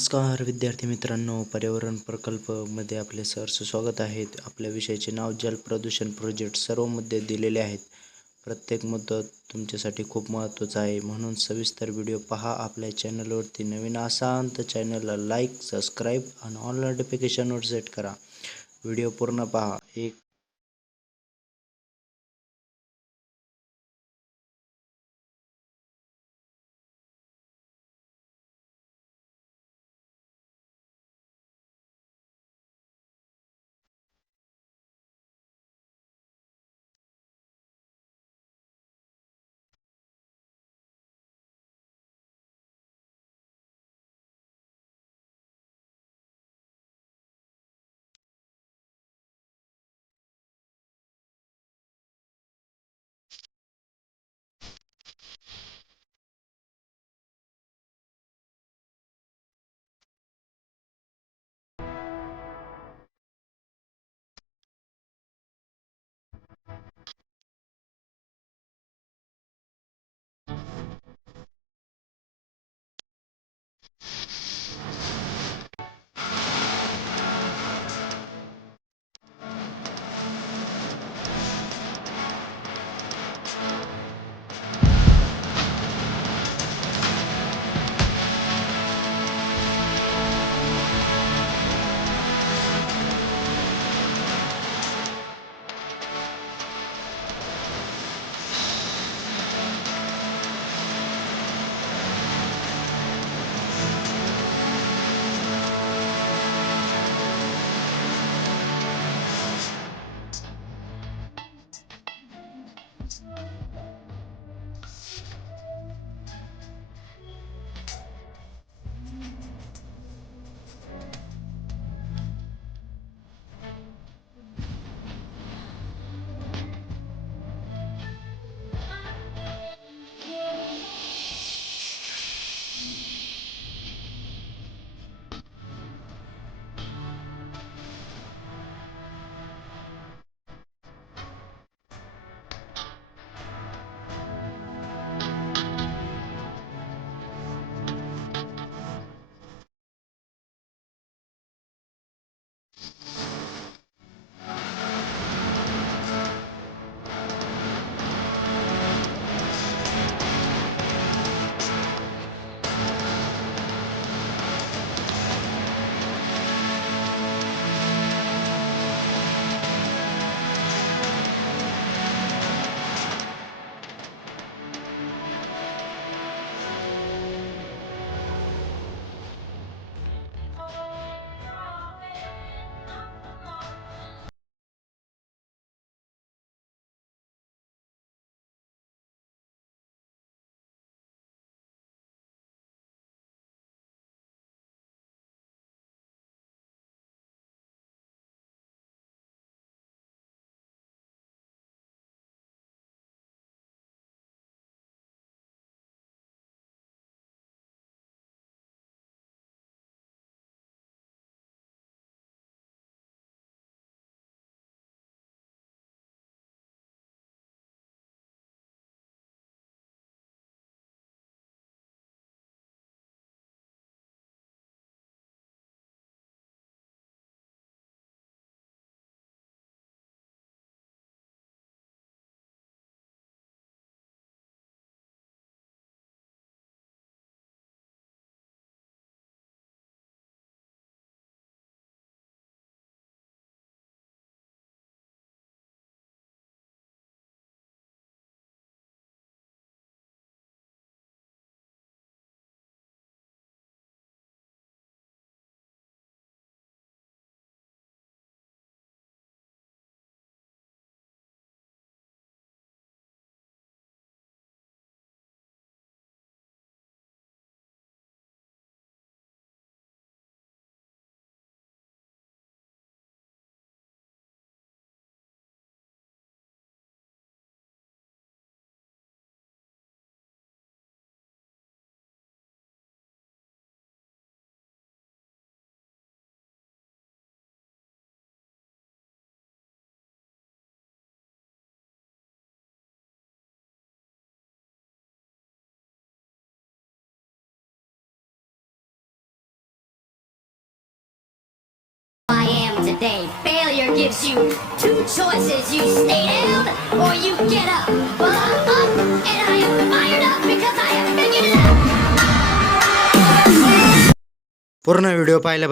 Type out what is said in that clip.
नमस्कार विद्यार्थी मित्रांनो, पर्यावरण प्रकल्पमध्ये आपले सहर्ष स्वागत आहे. आपल्या विषयाचे नाव जल प्रदूषण प्रोजेक्ट. सर्व मुद्दे दिलेले आहेत. प्रत्येक मुद्दा तुमच्यासाठी खूप महत्त्वाचा आहे, म्हणून सविस्तर व्हिडिओ पहा. आपल्या चॅनलवरती नवीन असाल तर चॅनलला लाईक, सबस्क्राईब आणि ऑल नोटिफिकेशनवर सेट करा. व्हिडिओ पूर्ण पहा. एक day. Failure gives you two choices. You stay down or you get up. Well, I'm up and I am fired up because I have figured it out. पूर्ण व्हिडिओ पाहिल्या